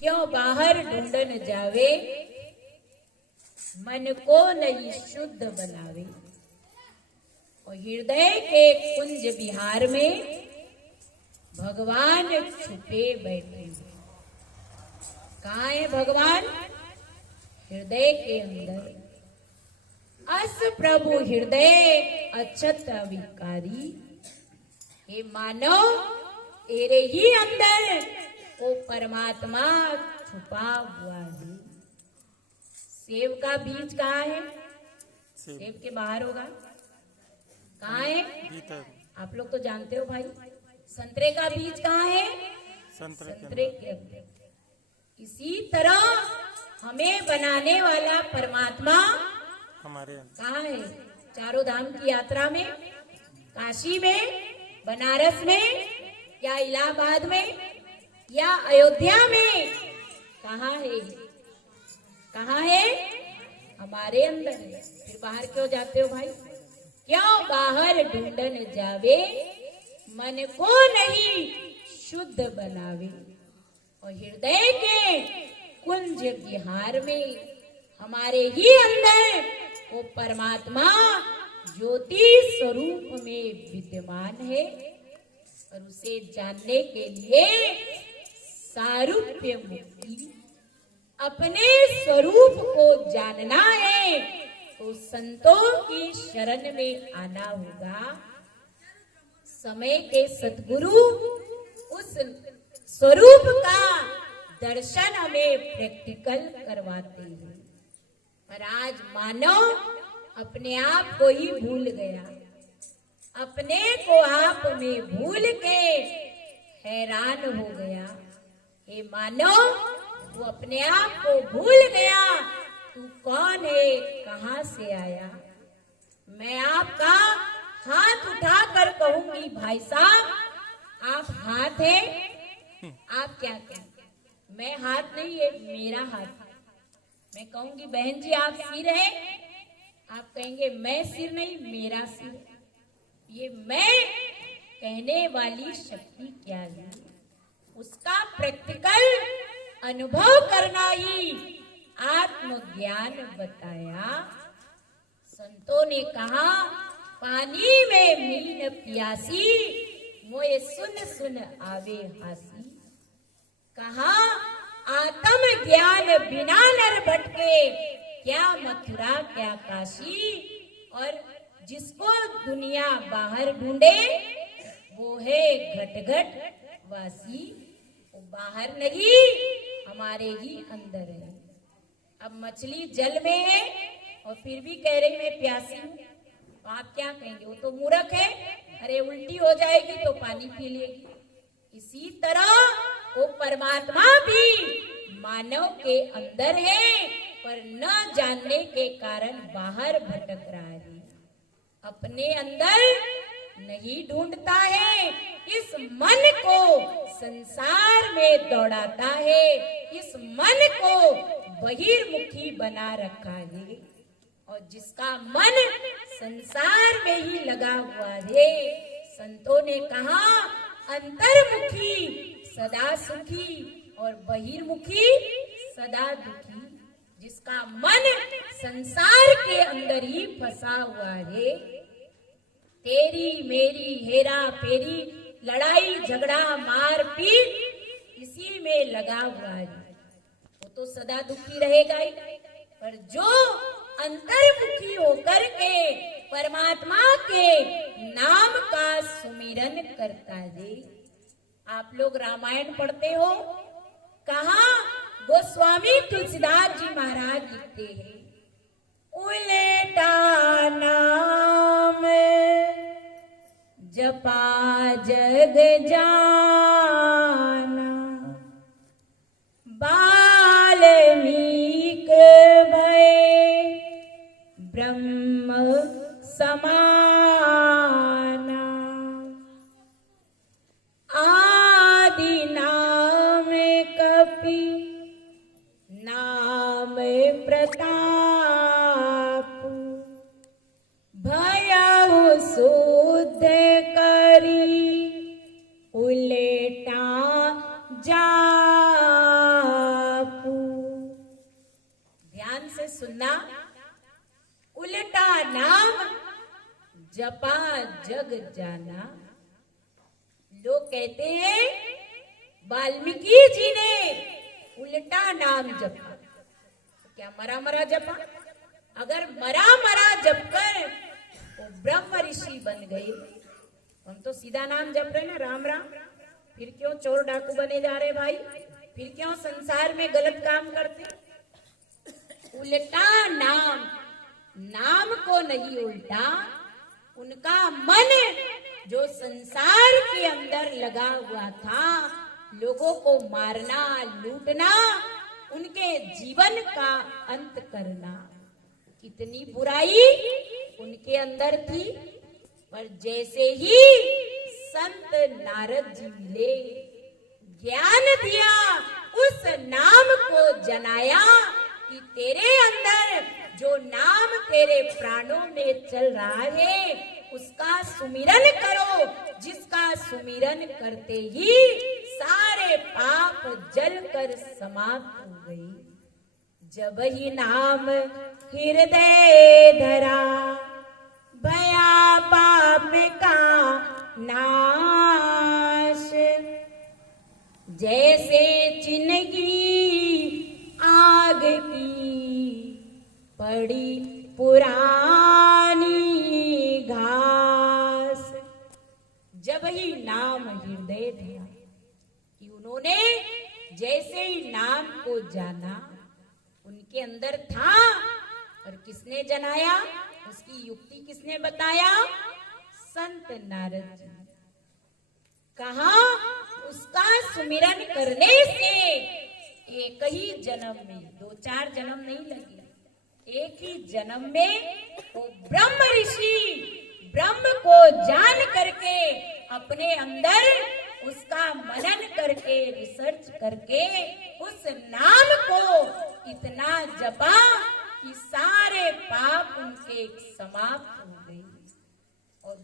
क्यों बाहर ढूंढन जावे, मन को नहीं शुद्ध बनावे। और हृदय के कुंज विहार में भगवान छुपे बैठे। कहाँ है भगवान? हृदय के अंदर। अस प्रभु हृदय अक्षत अविकारी। हे मानो तेरे ही अंदर वो परमात्मा छुपा हुआ है। सेब का बीज कहाँ है? सेब के बाहर होगा। कहाँ है? भीतर। आप लोग तो जानते हो भाई। संतरे का बीज कहाँ है? संतरे के अंदर। इसी तरह हमें बनाने वाला परमात्मा हमारे कहाँ है? चारों धाम की यात्रा में, काशी में, बनारस में, या इलाहाबाद में, या अयोध्या में? कहाँ है? कहाँ है? हमारे अंदर है। फिर बाहर क्यों जाते हो भाई? क्यों बाहर ढूंढन जावे, मन को नहीं शुद्ध बनावे। और हृदय के कुंज विहार में हमारे ही अंदर वो परमात्मा ज्योति स्वरूप में विद्यमान है। और उसे जानने के लिए सारूप्य मुक्ति, अपने स्वरूप को जानना है तो संतों की शरण में आना होगा। समय के सद्गुरु उस स्वरूप का दर्शन हमें प्रैक्टिकल करवाते हैं। पर आज मानव अपने आप को ही भूल गया। अपने को आप में भूल के हैरान हो गया। हे मानव, वो अपने आप को भूल गया। तू कौन है? कहाँ से आया? मैं आपका हाथ उठाकर कहूंगी, भाई साहब आप हाथ है। आप क्या कहेंगे? मैं हाथ नहीं, है मेरा हाथ। मैं कहूंगी बहन जी आप सिर है। आप कहेंगे मैं सिर नहीं, मेरा सिर। ये मैं कहने वाली शक्ति क्या है? उसका प्रैक्टिकल अनुभव करना ही आत्मज्ञान बताया। संतों ने कहा पानी में मीन प्यासी, मोए सुन सुन आवे हासी। कहा आत्म ज्ञान बिना नर भटके, क्या मथुरा क्या काशी। और जिसको दुनिया बाहर ढूंढे वो है घट घट वासी। वो बाहर नहीं, हमारे ही अंदर है। अब मछली जल में है और फिर भी कह रही मैं प्यासी हूँ, तो आप क्या कहेंगे? वो तो मूर्ख है। अरे उल्टी हो जाएगी तो पानी पी लेगी। इसी तरह वो परमात्मा भी मानव के अंदर है, पर न जानने के कारण बाहर भटक रहा है। अपने अंदर नहीं ढूंढता है। इस मन को संसार में दौड़ाता है। इस मन को बहिर्मुखी बना रखा है। और जिसका मन संसार में ही लगा हुआ है, संतों ने कहा अंतर्मुखी सदा सुखी और बहिर्मुखी सदा दुखी। जिसका मन संसार के अंदर ही फंसा हुआ है, तेरी मेरी हेरा फेरी, लड़ाई झगड़ा मार पीट इसी में लगा हुआ है, वो तो सदा दुखी रहेगा ही। पर जो अंतर्मुखी होकर के परमात्मा के नाम का सुमिरन करता है। आप लोग रामायण पढ़ते हो, कहा गोस्वामी तुलसीदास जी महाराज लिखते हैं, उलेटा नाम जपा जग जाना, बाल्मीक भय ब्रह्म समाना, आदि नाम कपि नाम प्रताप, भयउ शुद्ध करी उलेटा जाना। सुनना, उल्टा नाम जपा जग जाना। लोग कहते हैं वाल्मीकि जी ने उल्टा नाम जपा, क्या मरा मरा जपा? अगर मरा मरा जपकर वो ब्रह्म ऋषि बन गए, हम तो सीधा नाम जप रहे ना, राम राम, फिर क्यों चोर डाकू बने जा रहे भाई? फिर क्यों संसार में गलत काम करते? उल्टा नाम, नाम को नहीं उल्टा, उनका मन जो संसार के अंदर लगा हुआ था, लोगों को मारना, लूटना, उनके जीवन का अंत करना, कितनी बुराई उनके अंदर थी। पर जैसे ही संत नारद जी मिले, ज्ञान दिया, उस नाम को जनाया कि तेरे अंदर जो नाम तेरे प्राणों में चल रहा है, उसका सुमिरन करो, जिसका सुमिरन करते ही सारे पाप जलकर समाप्त हो गए। जब ही नाम हृदय धरा, भया पाप का नाश। जैसे जिंदगी आग की पड़ी पुरानी घास। जब ही नाम हृदय धरा, कि उन्होंने जैसे ही नाम को जाना, उनके अंदर था, और किसने जनाया, उसकी युक्ति किसने बताया? संत नारद जी। कहा उसका सुमिरन करने से एक ही जन्म में, 2-4 जन्म नहीं लगे, एक ही जन्म में वो ब्रह्म ऋषि ब्रह्म को जान करके अपने अंदर उसका मनन करके, रिसर्च करके उस नाम को इतना जपा कि सारे पाप उनके समाप्त हो गए और